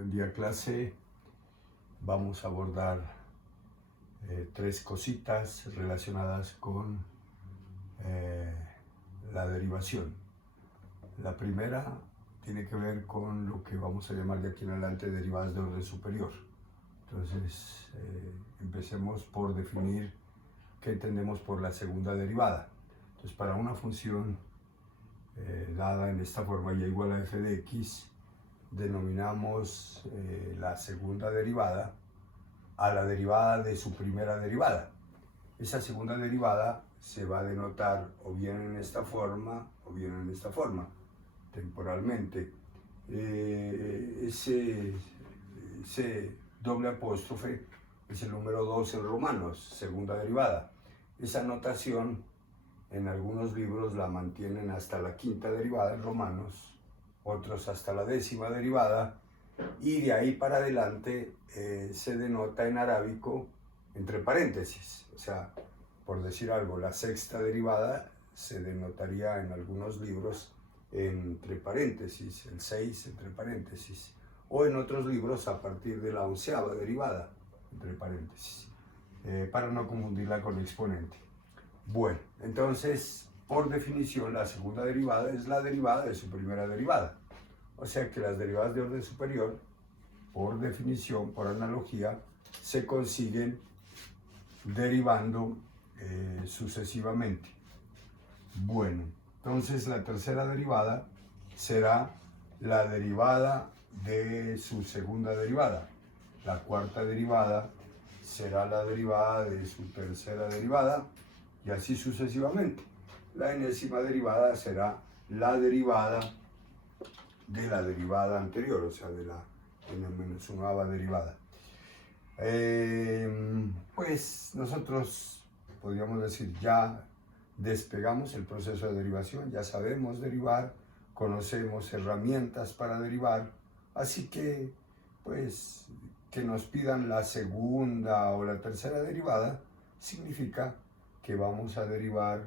Buen día, clase. Vamos a abordar tres cositas relacionadas con la derivación. La primera tiene que ver con lo que vamos a llamar de aquí en adelante derivadas de orden superior. Entonces, empecemos por definir qué entendemos por la segunda derivada. Entonces, para una función dada en esta forma y igual a f de x, denominamos la segunda derivada a la derivada de su primera derivada. Esa segunda derivada se va a denotar o bien en esta forma o bien en esta forma, temporalmente. Ese doble apóstrofe es el número 2 en romanos, segunda derivada. Esa notación en algunos libros la mantienen hasta la quinta derivada en romanos, otros hasta la décima derivada, y de ahí para adelante se denota en arábico entre paréntesis. O sea, por decir algo, la sexta derivada se denotaría en algunos libros entre paréntesis, el 6 entre paréntesis, o en otros libros a partir de la onceava derivada entre paréntesis, para no confundirla con exponente. Bueno, entonces, por definición, la segunda derivada es la derivada de su primera derivada. O sea que las derivadas de orden superior, por definición, por analogía, se consiguen derivando sucesivamente. Bueno, entonces la tercera derivada será la derivada de su segunda derivada. La cuarta derivada será la derivada de su tercera derivada y así sucesivamente. La enésima derivada será la derivada de la derivada anterior, o sea, de la n-1ª derivada. Pues nosotros podríamos decir ya despegamos el proceso de derivación, ya sabemos derivar, conocemos herramientas para derivar, así que pues que nos pidan la segunda o la tercera derivada significa que vamos a derivar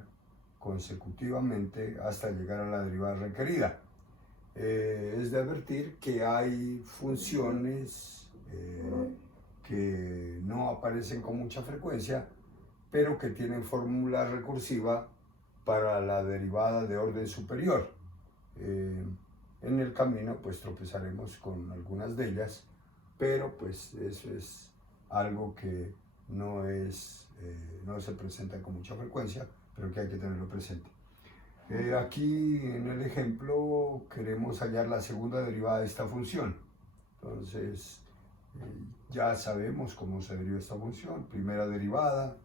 consecutivamente hasta llegar a la derivada requerida. Es de advertir que hay funciones que no aparecen con mucha frecuencia, pero que tienen fórmula recursiva para la derivada de orden superior. En el camino pues tropezaremos con algunas de ellas, pero pues eso es algo que no se presenta con mucha frecuencia, pero que hay que tenerlo presente. Aquí en el ejemplo queremos hallar la segunda derivada de esta función. Entonces ya sabemos cómo se deriva esta función. Primera derivada,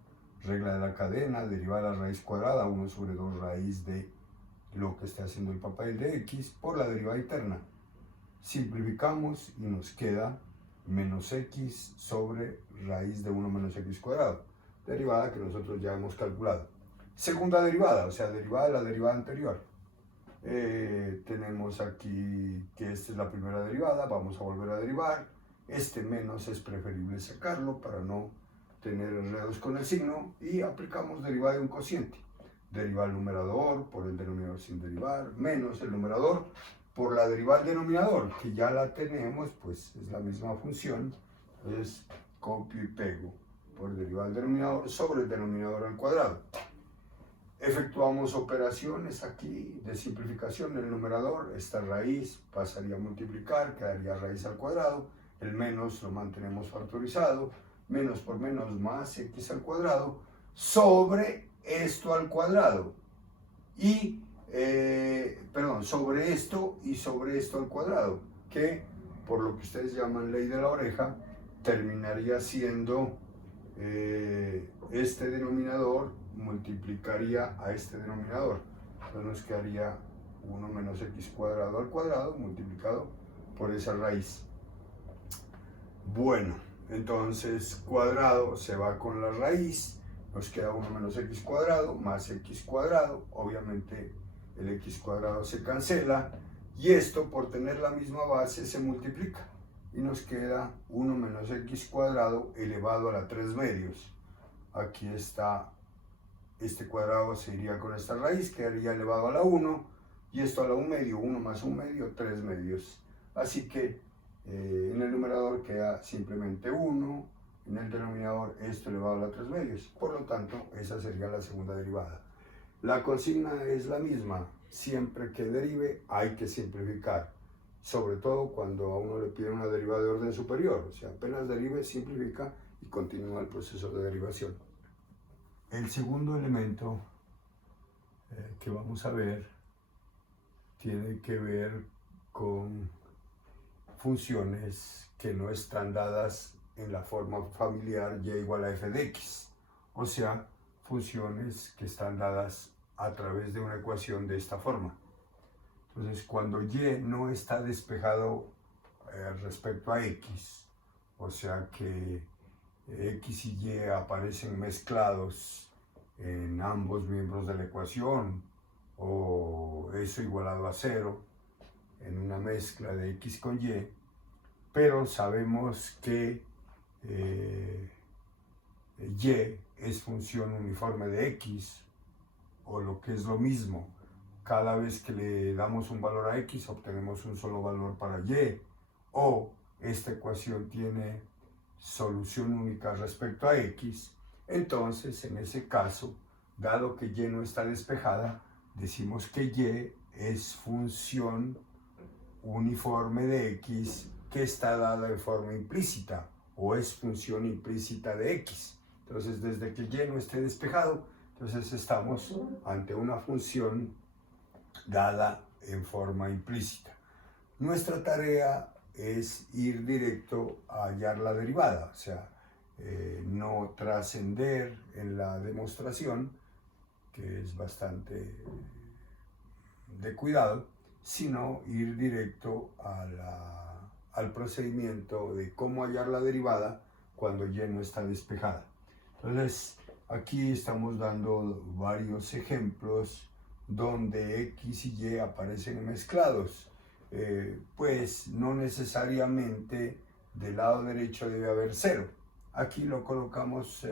regla de la cadena, derivar la raíz cuadrada, 1 sobre 2 raíz de lo que está haciendo el papel de x por la derivada interna. Simplificamos y nos queda menos x sobre raíz de 1 menos x cuadrado, derivada que nosotros ya hemos calculado. Segunda derivada, o sea, derivada de la derivada anterior. Tenemos aquí que esta es la primera derivada, vamos a volver a derivar. Este menos es preferible sacarlo para no tener enredos con el signo y aplicamos derivada de un cociente. Derivar el numerador por el denominador sin derivar, menos el numerador por la derivada del denominador, que ya la tenemos, pues es la misma función, es copio y pego por derivada del denominador sobre el denominador al cuadrado. Efectuamos operaciones aquí de simplificación del numerador, esta raíz pasaría a multiplicar, quedaría raíz al cuadrado, el menos lo mantenemos factorizado, menos por menos más x al cuadrado, sobre esto al cuadrado, y, sobre esto y sobre esto al cuadrado, que por lo que ustedes llaman ley de la oreja, terminaría siendo este denominador multiplicaría a este denominador. Entonces nos quedaría 1 menos x cuadrado al cuadrado multiplicado por esa raíz. Bueno, entonces cuadrado se va con la raíz, nos queda 1 menos x cuadrado más x cuadrado, obviamente el x cuadrado se cancela y esto por tener la misma base se multiplica y nos queda 1 menos x cuadrado elevado a la 3 medios. Aquí está, este cuadrado se iría con esta raíz, quedaría elevado a la 1 y esto a la 1 medio, 1 más 1 medio, 3 medios. Así que En el numerador queda simplemente 1, en el denominador esto elevado a 3 medios. Por lo tanto, esa sería la segunda derivada. La consigna es la misma, siempre que derive hay que simplificar, sobre todo cuando a uno le piden una derivada de orden superior, o sea, apenas derive, simplifica y continúa el proceso de derivación. El segundo elemento que vamos a ver tiene que ver con funciones que no están dadas en la forma familiar y igual a f de x, o sea, funciones que están dadas a través de una ecuación de esta forma. Entonces, cuando y no está despejado respecto a x, o sea que x y y aparecen mezclados en ambos miembros de la ecuación, o eso igualado a 0, en una mezcla de x con y, pero sabemos que y es función uniforme de x, o lo que es lo mismo, cada vez que le damos un valor a x obtenemos un solo valor para y, o esta ecuación tiene solución única respecto a x, entonces en ese caso, dado que y no está despejada, decimos que y es función uniforme de x que está dada de forma implícita, o es función implícita de x. Entonces, desde que y no esté despejado, entonces estamos ante una función dada en forma implícita. Nuestra tarea es ir directo a hallar la derivada, o sea, no trascender en la demostración, que es bastante de cuidado, sino ir directo al procedimiento de cómo hallar la derivada cuando y no está despejada. Entonces, aquí estamos dando varios ejemplos donde x y y aparecen mezclados. Pues no necesariamente del lado derecho debe haber 0. Aquí lo colocamos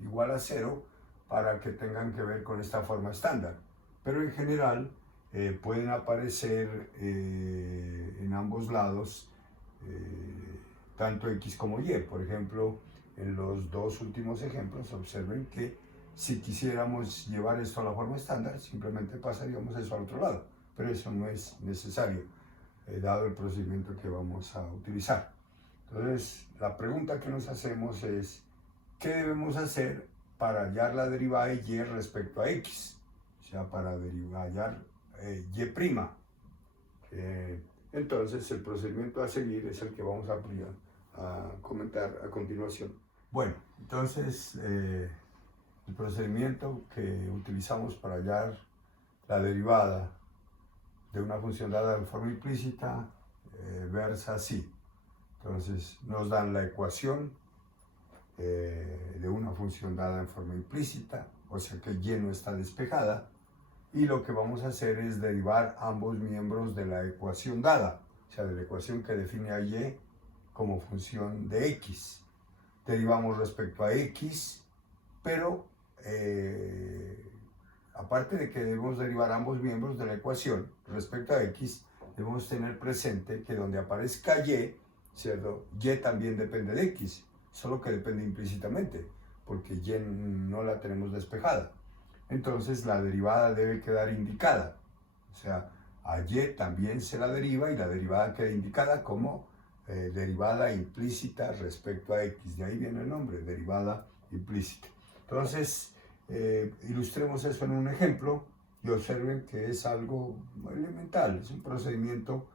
igual a 0 para que tengan que ver con esta forma estándar. Pero en general pueden aparecer en ambos lados tanto x como y. Por ejemplo, en los dos últimos ejemplos, observen que si quisiéramos llevar esto a la forma estándar, simplemente pasaríamos eso al otro lado, pero eso no es necesario, dado el procedimiento que vamos a utilizar. Entonces, la pregunta que nos hacemos es, ¿qué debemos hacer para hallar la derivada de y respecto a x? O sea, para hallar y'. Entonces, el procedimiento a seguir es el que vamos a comentar a continuación. Bueno, entonces, el procedimiento que utilizamos para hallar la derivada de una función dada en forma implícita versa así. Entonces, nos dan la ecuación de una función dada en forma implícita, o sea que y no está despejada, y lo que vamos a hacer es derivar ambos miembros de la ecuación dada, o sea, de la ecuación que define a y como función de x. Derivamos respecto a x, pero aparte de que debemos derivar ambos miembros de la ecuación respecto a x, debemos tener presente que donde aparezca y, ¿cierto? Y también depende de x, solo que depende implícitamente, porque y no la tenemos despejada. Entonces la derivada debe quedar indicada, o sea, a y también se la deriva y la derivada queda indicada como derivada implícita respecto a x. De ahí viene el nombre, derivada implícita. Entonces, ilustremos eso en un ejemplo y observen que es algo elemental, es un procedimiento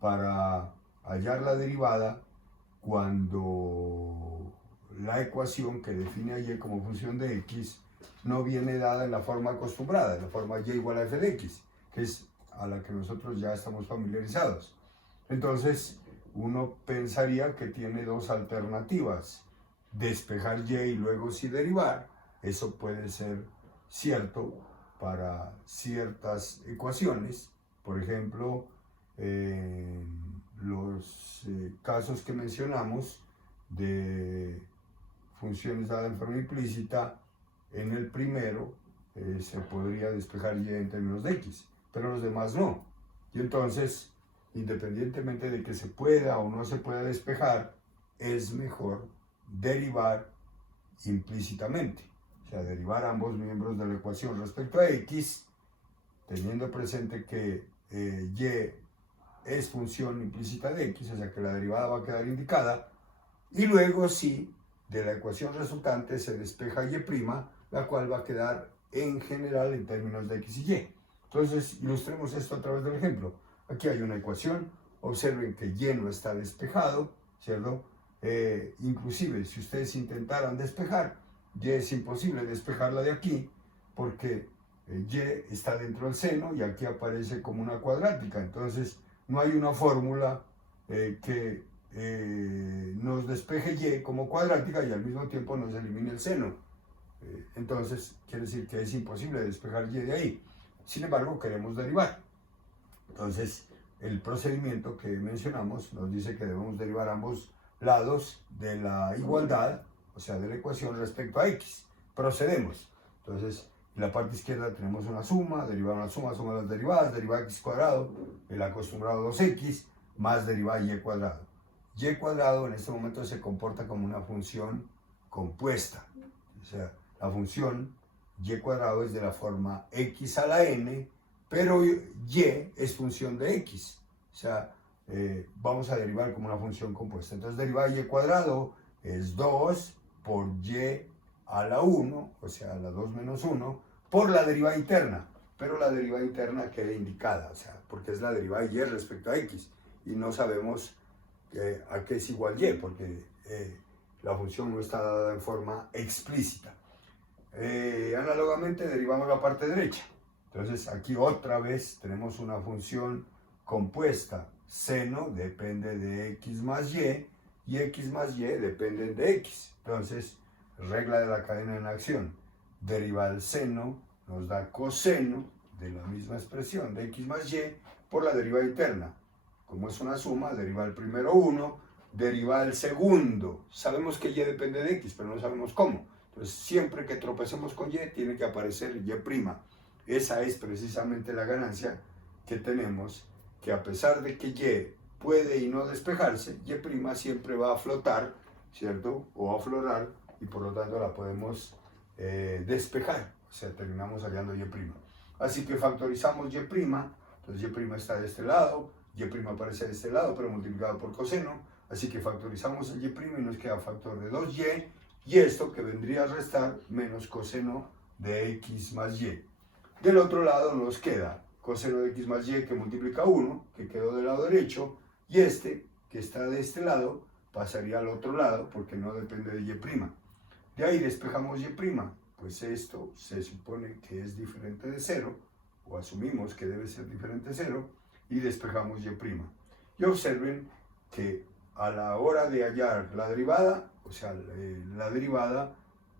para hallar la derivada cuando la ecuación que define a y como función de x no viene dada en la forma acostumbrada, en la forma y igual a f de x, que es a la que nosotros ya estamos familiarizados. Entonces, uno pensaría que tiene dos alternativas, despejar y luego sí derivar. Eso puede ser cierto para ciertas ecuaciones, por ejemplo, los casos que mencionamos de funciones dadas en forma implícita, en el primero se podría despejar y en términos de x, pero los demás no. Y entonces independientemente de que se pueda o no se pueda despejar, es mejor derivar implícitamente. O sea, derivar ambos miembros de la ecuación respecto a x, teniendo presente que y es función implícita de x, o sea que la derivada va a quedar indicada, y luego sí, de la ecuación resultante se despeja y', la cual va a quedar en general en términos de x y y. Entonces, ilustremos esto a través del ejemplo. Aquí hay una ecuación, observen que y no está despejado, ¿cierto? Inclusive, si ustedes intentaran despejar, y es imposible despejarla de aquí, porque y está dentro del seno y aquí aparece como una cuadrática. Entonces, no hay una fórmula que nos despeje y como cuadrática y al mismo tiempo nos elimine el seno. Entonces, quiere decir que es imposible despejar y de ahí. Sin embargo, queremos derivar. Entonces, el procedimiento que mencionamos nos dice que debemos derivar ambos lados de la igualdad, o sea, de la ecuación respecto a x. Procedemos. Entonces, en la parte izquierda tenemos una suma, derivar una suma, suma de las derivadas, derivar x cuadrado, el acostumbrado 2x, más derivar y cuadrado. Y cuadrado en este momento se comporta como una función compuesta. O sea, la función y cuadrado es de la forma x a la n, pero y es función de x. O sea, vamos a derivar como una función compuesta. Entonces, derivar y cuadrado es 2 por y a la 1, o sea, la 2 menos 1, por la derivada interna. Pero la derivada interna queda indicada, o sea, porque es la derivada de y respecto a x. Y no sabemos a qué es igual y, porque la función no está dada en forma explícita. Análogamente derivamos la parte derecha. Entonces aquí otra vez tenemos una función compuesta. Seno depende de x más y x más y dependen de x. Entonces, regla de la cadena en acción. Derivar el seno nos da coseno de la misma expresión de x más y por la derivada interna. Como es una suma, deriva el primero 1, deriva el segundo. Sabemos que y depende de x, pero no sabemos cómo. Entonces, siempre que tropecemos con y, tiene que aparecer y'. Esa es precisamente la ganancia que tenemos, que a pesar de que y puede y no despejarse, y' siempre va a flotar, ¿cierto? O a aflorar, y por lo tanto la podemos despejar. O sea, terminamos hallando y'. Así que factorizamos y', entonces y' está de este lado, y' aparece de este lado, pero multiplicado por coseno. Así que factorizamos el y' y nos queda factor de 2y, y esto que vendría a restar menos coseno de x más y. Del otro lado nos queda coseno de x más y que multiplica 1, que quedó del lado derecho, y este, que está de este lado, pasaría al otro lado porque no depende de y'. De ahí despejamos y', pues esto se supone que es diferente de 0, o asumimos que debe ser diferente de 0, y despejamos y'. Y observen que a la hora de hallar la derivada, o sea, la derivada,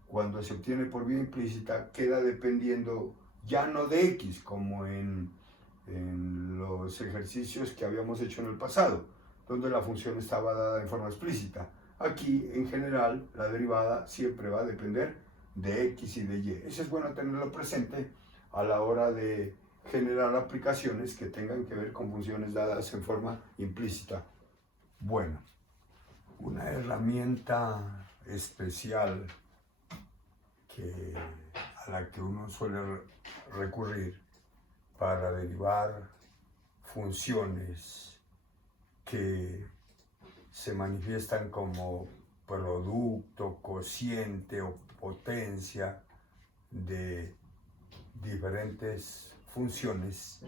cuando se obtiene por vía implícita, queda dependiendo ya no de x, como en los ejercicios que habíamos hecho en el pasado, donde la función estaba dada en forma explícita. Aquí, en general, la derivada siempre va a depender de x y de y. Eso es bueno tenerlo presente a la hora de generar aplicaciones que tengan que ver con funciones dadas en forma implícita. Bueno, una herramienta especial a la que uno suele recurrir para derivar funciones que se manifiestan como producto, cociente o potencia de diferentes funciones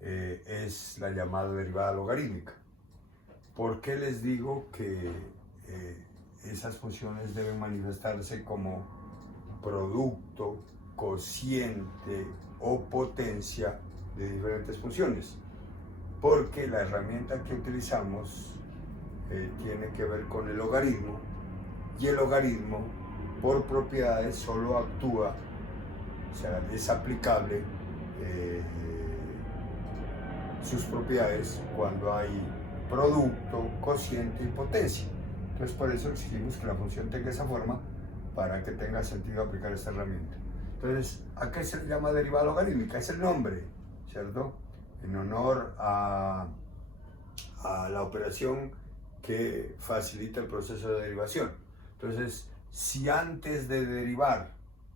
es la llamada derivada logarítmica. ¿Por qué les digo que esas funciones deben manifestarse como producto, cociente o potencia de diferentes funciones? Porque la herramienta que utilizamos tiene que ver con el logaritmo, y el logaritmo por propiedades solo actúa, o sea, es aplicable sus propiedades cuando hay producto, cociente y potencia. Entonces, por eso exigimos que la función tenga esa forma para que tenga sentido aplicar esta herramienta. Entonces, ¿a qué se le llama derivada logarítmica? Es el nombre, ¿cierto? en honor a la operación que facilita el proceso de derivación. Entonces, si antes de derivar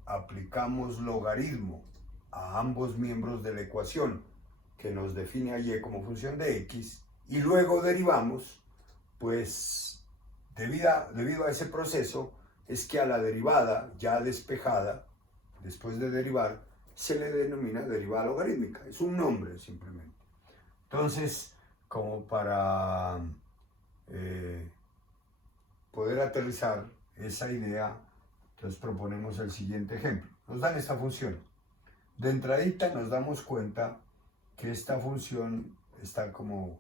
aplicamos logaritmo a ambos miembros de la ecuación que nos define a y como función de x y luego derivamos, pues debido a ese proceso es que a la derivada ya despejada, después de derivar, se le denomina derivada logarítmica. Es un nombre simplemente. Entonces, como para poder aterrizar esa idea, entonces proponemos el siguiente ejemplo. Nos dan esta función. De entradita nos damos cuenta que esta función está como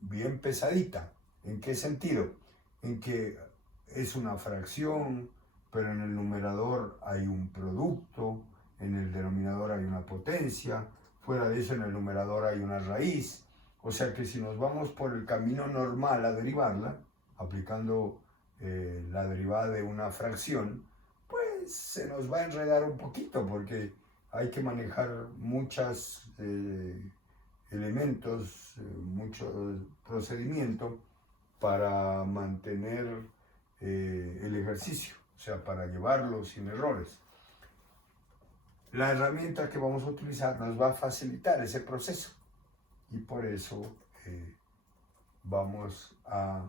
bien pesadita. ¿En qué sentido? En que es una fracción, pero en el numerador hay un producto, en el denominador hay una potencia, fuera de eso en el numerador hay una raíz. O sea que si nos vamos por el camino normal a derivarla, aplicando la derivada de una fracción, pues se nos va a enredar un poquito porque hay que manejar muchos elementos, mucho procedimiento para mantener el ejercicio, o sea, para llevarlo sin errores. La herramienta que vamos a utilizar nos va a facilitar ese proceso y por eso vamos a,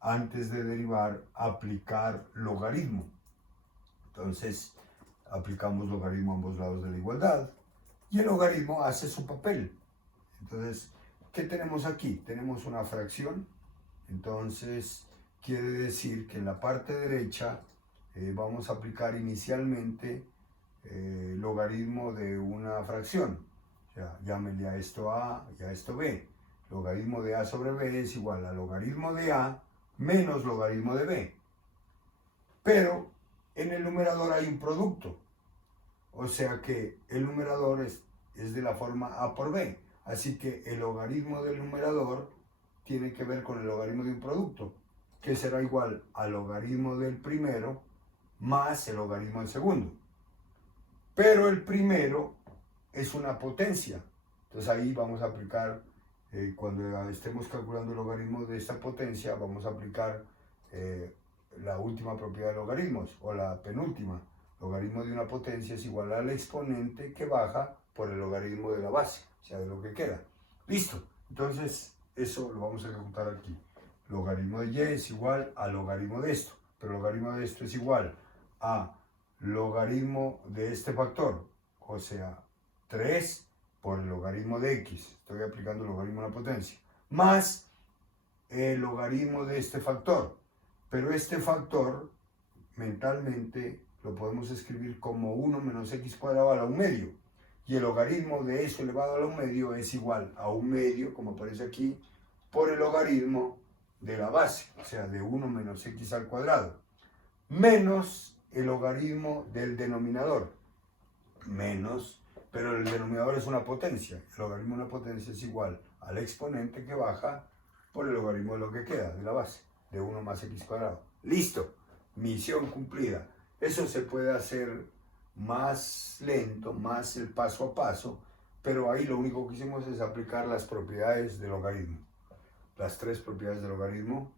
antes de derivar, aplicar logaritmo. Entonces, aplicamos logaritmo a ambos lados de la igualdad y el logaritmo hace su papel. Entonces, ¿qué tenemos aquí? Tenemos una fracción, entonces quiere decir que en la parte derecha vamos a aplicar inicialmente logaritmo de una fracción. O sea, llámenle a esto A y a esto B. Logaritmo de A sobre B es igual a logaritmo de A menos logaritmo de B. Pero en el numerador hay un producto. O sea que el numerador es de la forma A por B. Así que el logaritmo del numerador tiene que ver con el logaritmo de un producto, que será igual al logaritmo del primero más el logaritmo del segundo. Pero el primero es una potencia. Entonces ahí vamos a aplicar, cuando estemos calculando el logaritmo de esta potencia, vamos a aplicar la última propiedad de logaritmos, o la penúltima. Logaritmo de una potencia es igual al exponente que baja por el logaritmo de la base, o sea, de lo que queda. Listo. Entonces, eso lo vamos a ejecutar aquí. Logaritmo de y es igual al logaritmo de esto, pero logaritmo de esto es igual a logaritmo de este factor, o sea, 3 por el logaritmo de x, estoy aplicando el logaritmo de la potencia, más el logaritmo de este factor, pero este factor mentalmente lo podemos escribir como 1 menos x cuadrado a la 1 medio, y el logaritmo de eso elevado a la 1 medio es igual a 1 medio, como aparece aquí, por el logaritmo de la base, o sea, de 1 menos x al cuadrado, menos el logaritmo del denominador, menos, pero el denominador es una potencia, el logaritmo de una potencia es igual al exponente que baja por el logaritmo de lo que queda, de la base, de 1 más x cuadrado. Listo, misión cumplida. Eso se puede hacer más lento, más el paso a paso, pero ahí lo único que hicimos es aplicar las propiedades del logaritmo, las 3 propiedades del logaritmo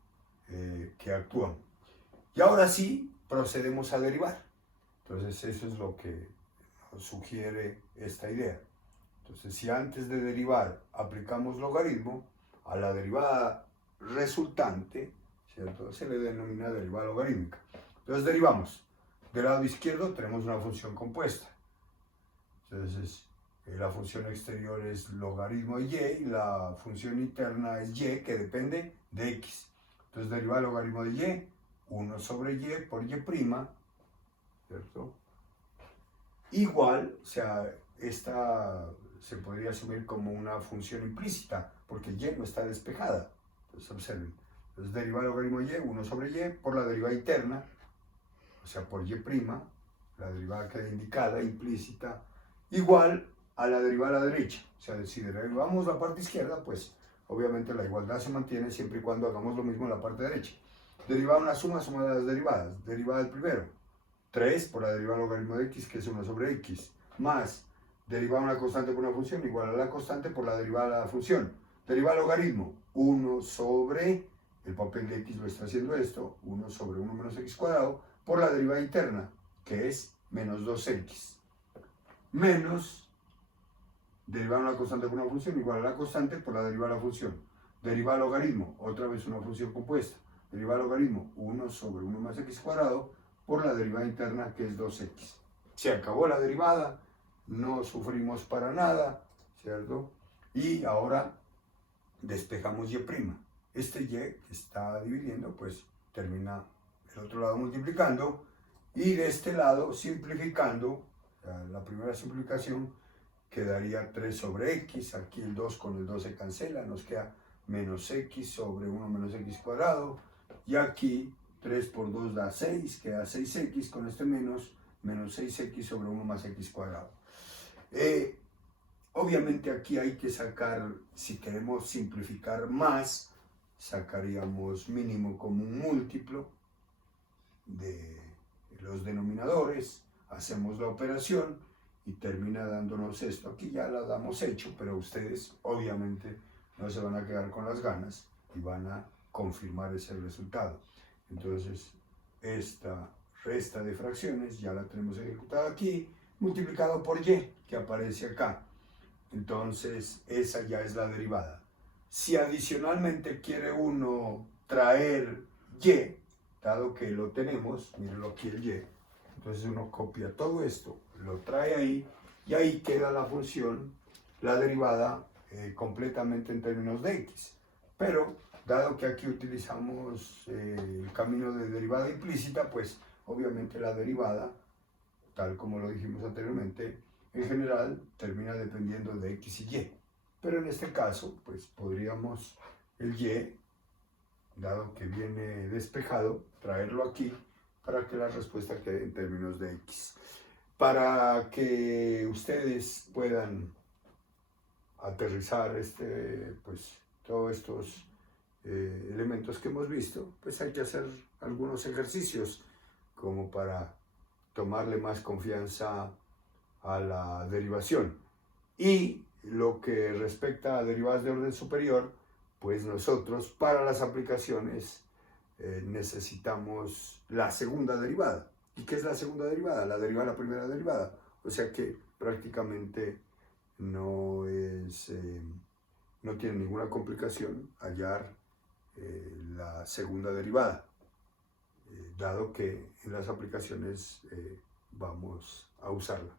que actúan. Y ahora sí, procedemos a derivar. Entonces eso es lo que nos sugiere esta idea. Entonces si antes de derivar aplicamos logaritmo, a la derivada resultante, ¿cierto?, se le denomina derivada logarítmica. Entonces derivamos. Del lado izquierdo tenemos una función compuesta. Entonces la función exterior es logaritmo de y, la función interna es y, que depende de x. Entonces derivada del logaritmo de y, 1 sobre y por y', ¿cierto? Igual, o sea, esta se podría asumir como una función implícita, porque y no está despejada. Entonces observen. Entonces derivada del logaritmo de y, 1 sobre y, por la derivada interna, o sea, por y', la derivada queda indicada, implícita, igual a la derivada a la derecha. O sea, si derivamos la parte izquierda, pues obviamente la igualdad se mantiene siempre y cuando hagamos lo mismo en la parte derecha. Derivada una suma de las derivadas. Derivada del primero, 3 por la derivada del logaritmo de x, que es 1 sobre x, más derivada de una constante por una función igual a la constante por la derivada de la función. Derivada logaritmo, 1 sobre, el papel de x lo está haciendo esto, 1 sobre 1 menos x cuadrado, por la derivada interna, que es menos 2x, menos derivada de una constante por una función igual a la constante por la derivada de la función. Derivada logaritmo, otra vez una función compuesta. Derivada logaritmo, 1 sobre 1 más x cuadrado, por la derivada interna, que es 2x. Se acabó la derivada, no sufrimos para nada, ¿cierto? Y ahora despejamos y'. Este y que está dividiendo, pues termina del otro lado multiplicando, y de este lado simplificando, la primera simplificación quedaría 3 sobre x, aquí el 2 con el 2 se cancela, nos queda menos x sobre 1 menos x cuadrado, y aquí 3 por 2 da 6, queda 6x, con este menos 6x sobre 1 más x cuadrado. Obviamente aquí hay que sacar, si queremos simplificar más, sacaríamos mínimo común múltiplo de los denominadores, hacemos la operación y termina dándonos esto. Aquí ya la damos hecho, pero ustedes obviamente no se van a quedar con las ganas y van a confirmar ese resultado. Entonces, esta resta de fracciones ya la tenemos ejecutada aquí, multiplicado por y, que aparece acá. Entonces, esa ya es la derivada. Si adicionalmente quiere uno traer y, dado que lo tenemos, mírenlo aquí el y, entonces uno copia todo esto, lo trae ahí, y ahí queda la función, la derivada, completamente en términos de x. Pero, dado que aquí utilizamos el camino de derivada implícita, pues obviamente la derivada, tal como lo dijimos anteriormente, en general termina dependiendo de x y y. Pero en este caso, pues podríamos el y, dado que viene despejado, traerlo aquí para que la respuesta quede en términos de x. Para que ustedes puedan aterrizar pues, todos estos elementos que hemos visto, pues hay que hacer algunos ejercicios como para tomarle más confianza a la derivación. Y lo que respecta a derivadas de orden superior, pues nosotros para las aplicaciones necesitamos la segunda derivada. ¿Y qué es la segunda derivada? La derivada de la primera derivada. O sea que prácticamente no tiene ninguna complicación hallar la segunda derivada, dado que en las aplicaciones vamos a usarla.